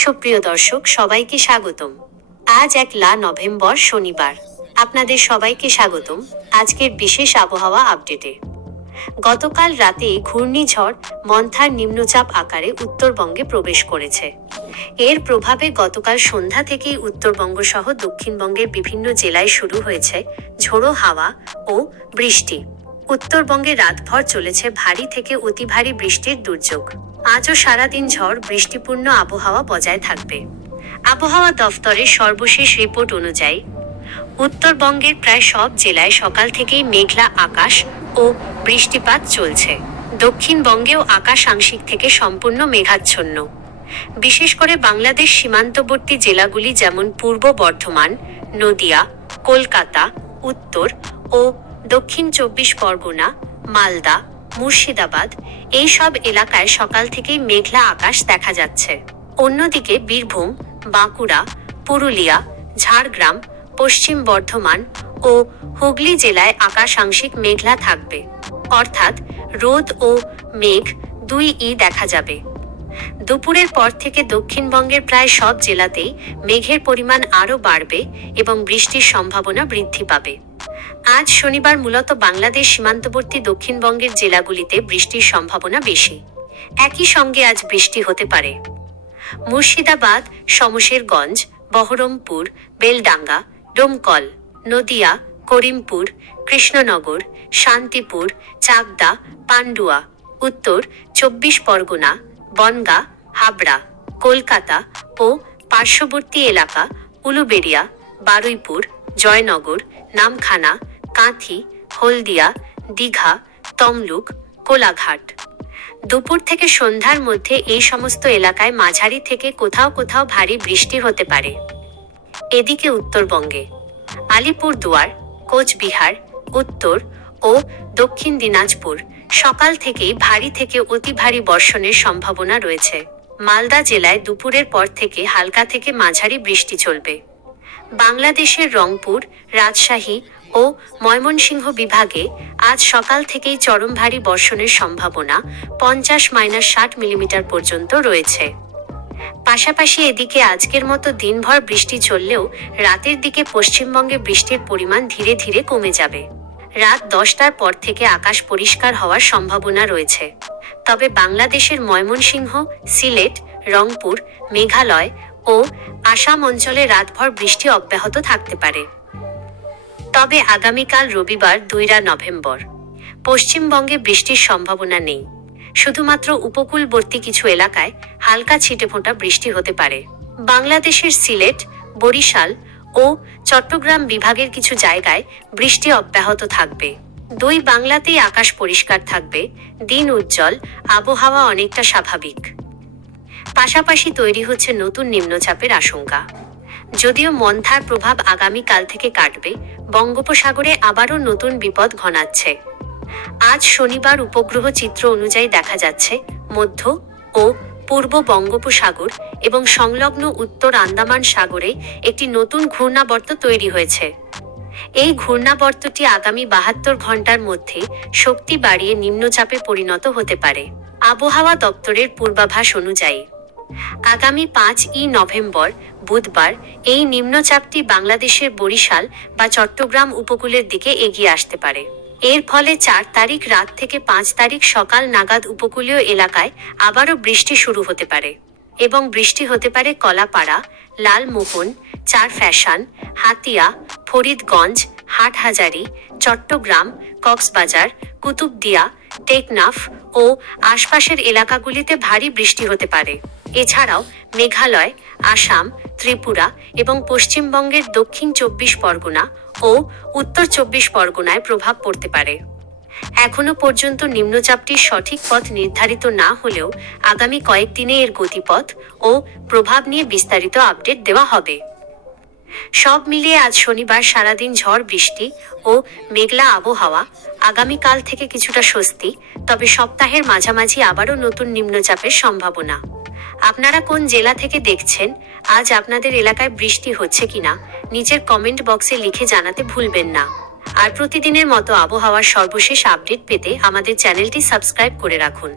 সুপ্রিয় দর্শক, সবাইকে স্বাগতম। আজ 1 নভেম্বর শনিবার। আপনাদের সবাইকে স্বাগতম আজকের বিশেষ আবহাওয়া আপডেটে। গতকাল রাতে ঘূর্ণিঝড় মন্থার নিম্নচাপ আকারে উত্তরবঙ্গে প্রবেশ করেছে। এর প্রভাবে গতকাল সন্ধ্যা থেকেই উত্তরবঙ্গ সহ দক্ষিণবঙ্গের বিভিন্ন জেলায় শুরু হয়েছে ঝোড়ো হাওয়া ও বৃষ্টি। উত্তরবঙ্গে রাতভর চলেছে ভারী থেকে অতি ভারী বৃষ্টির দুর্যোগ। আজও সারাদিন ঝড় বৃষ্টিপূর্ণ আবহাওয়া বজায় থাকবে। আবহাওয়া দফতরের সর্বশেষ রিপোর্ট অনুযায়ী উত্তরবঙ্গের প্রায় সব জেলায় সকাল থেকেই মেঘলা আকাশ ও বৃষ্টিপাত চলছে। দক্ষিণবঙ্গেও আকাশ আংশিক থেকে সম্পূর্ণ মেঘাচ্ছন্ন। বিশেষ করে বাংলাদেশ সীমান্তবর্তী জেলাগুলি যেমন পূর্ব বর্ধমান, নদিয়া, কলকাতা, উত্তর ও দক্ষিণ 24 পরগনা, মালদা, মুর্শিদাবাদ এই সব এলাকায় সকাল থেকেই মেঘলা আকাশ দেখা যাচ্ছে। অন্যদিকে বীরভূম, বাঁকুড়া, পুরুলিয়া, ঝাড়গ্রাম, পশ্চিম বর্ধমান ও হুগলি জেলায় আকাশ আংশিক মেঘলা থাকবে, অর্থাৎ রোদ ও মেঘ দুইই দেখা যাবে। দুপুরের পর থেকে দক্ষিণবঙ্গের প্রায় সব জেলাতেই মেঘের পরিমাণ আরও বাড়বে এবং বৃষ্টির সম্ভাবনা বৃদ্ধি পাবে। আজ শনিবার মূলত বাংলাদেশ সীমান্তবর্তী দক্ষিণবঙ্গের জেলাগুলিতে বৃষ্টির সম্ভাবনা বেশি। একই সঙ্গে আজ বৃষ্টি হতে পারে মুর্শিদাবাদ, শমশেরগঞ্জ, বহরমপুর, বেলডাঙ্গা, ডোমকল, নদিয়া, করিমপুর, কৃষ্ণনগর, শান্তিপুর, চাকদা, পান্ডুয়া, উত্তর 24 পরগনা, বনগাঁ, হাবড়া, কলকাতা ও পার্শ্ববর্তী এলাকা উলুবেড়িয়া, বারুইপুর, জয়নগর, নামখানা, কাঁথি, হলদিয়া, দীঘা, তমলুক, কোলাঘাট। দুপুর থেকে সন্ধ্যার মধ্যে এই সমস্ত এলাকায় মাঝারি থেকে কোথাও কোথাও ভারী বৃষ্টি হতে পারে। এদিকে উত্তরবঙ্গে আলিপুরদুয়ার, কোচবিহার, উত্তর ও দক্ষিণ দিনাজপুর সকাল থেকেই ভারী থেকে অতি ভারী বর্ষণের সম্ভাবনা রয়েছে। মালদা জেলায় দুপুরের পর থেকে হালকা থেকে মাঝারি বৃষ্টি চলবে। বাংলাদেশের রংপুর, রাজশাহী ও ময়মনসিংহ বিভাগে আজ সকাল থেকেই চরম ভারী বর্ষণের সম্ভাবনা 50-60 মিলিমিটার পর্যন্ত রয়েছে। পাশাপাশি এদিকে আজকের মতো দিনভর বৃষ্টি চললেও রাতের দিকে পশ্চিমবঙ্গে বৃষ্টির পরিমাণ ধীরে ধীরে কমে যাবে। রাত 10টার পর থেকে আকাশ পরিষ্কার হওয়ার সম্ভাবনা রয়েছে। তবে বাংলাদেশের ময়মনসিংহ, সিলেট, রংপুর, মেঘালয় ও আসাম অঞ্চলে রাতভর বৃষ্টি অব্যাহত থাকতে পারে। তবে আগামীকাল রবিবার 2 নভেম্বর পশ্চিমবঙ্গে বৃষ্টির সম্ভাবনা নেই। শুধুমাত্র উপকূলবর্তী কিছু এলাকায় হালকা ছিটেফোঁটা বৃষ্টি হতে পারে। বাংলাদেশের সিলেট, বরিশাল ও চট্টগ্রাম বিভাগের কিছু জায়গায় বৃষ্টি অব্যাহত থাকবে। দুই বাংলাতেই আকাশ পরিষ্কার থাকবে, দিন উজ্জ্বল, আবহাওয়া অনেকটা স্বাভাবিক। পাশাপাশি তৈরি হচ্ছে নতুন নিম্নচাপের আশঙ্কা। যদিও মন্থার প্রভাব আগামীকাল থেকে কাটবে, বঙ্গোপসাগরে আবারও নতুন বিপদ ঘনাচ্ছে। আজ শনিবার উপগ্রহ চিত্র অনুযায়ী দেখা যাচ্ছে মধ্য ও পূর্ব বঙ্গোপসাগর এবং সংলগ্ন উত্তর আন্দামান সাগরে একটি নতুন ঘূর্ণাবর্ত তৈরি হয়েছে। এই ঘূর্ণাবর্তটি আগামী 72 ঘন্টার মধ্যে শক্তি বাড়িয়ে নিম্নচাপে পরিণত হতে পারে। আবহাওয়া দপ্তরের পূর্বাভাস অনুযায়ী আগামী 5 নভেম্বর বুধবার এই নিম্নচাপটি বাংলাদেশের বরিশাল বা চট্টগ্রাম উপকূলের দিকে এগিয়ে আসতে পারে। এর ফলে 4 তারিখ রাত থেকে 5 তারিখ সকাল নাগাদ উপকূলীয় এলাকায় আবারও বৃষ্টি শুরু হতে পারে এবং বৃষ্টি হতে পারে কলাপাড়া, লালমোহন, চারফ্যাশন, হাতিয়া, ফরিদগঞ্জ, হাটহাজারী, চট্টগ্রাম, কক্সবাজার, কুতুবদিয়া, টেকনাফ ও আশপাশের এলাকাগুলিতে ভারী বৃষ্টি হতে পারে। এছাড়াও মেঘালয়, আসাম, ত্রিপুরা এবং পশ্চিমবঙ্গের দক্ষিণ 24 পরগনা ও উত্তর 24 পরগনায় প্রভাব পড়তে পারে। এখনো পর্যন্ত নিম্নচাপটির সঠিক পথ নির্ধারিত না হলেও আগামী কয়েকদিনে এর গতিপথ ও প্রভাব নিয়ে বিস্তারিত আপডেট দেওয়া হবে। সব মিলিয়ে আজ শনিবার সারাদিন ঝড় বৃষ্টি ও মেঘলা আবহাওয়া। আগামীকাল থেকে কিছুটা স্বস্তি, তবে সপ্তাহের মাঝামাঝি আবারও নতুন নিম্নচাপের সম্ভাবনা। আপনারা কোন জেলা থেকে দেখছেন, আজ আপনাদের এলাকায় বৃষ্টি হচ্ছে কিনা নিচের কমেন্ট বক্সে লিখে জানাতে ভুলবেন না। আর প্রতিদিনের মতো আবহাওয়ার সর্বশেষ আপডেট পেতে আমাদের চ্যানেলটি সাবস্ক্রাইব করে রাখুন।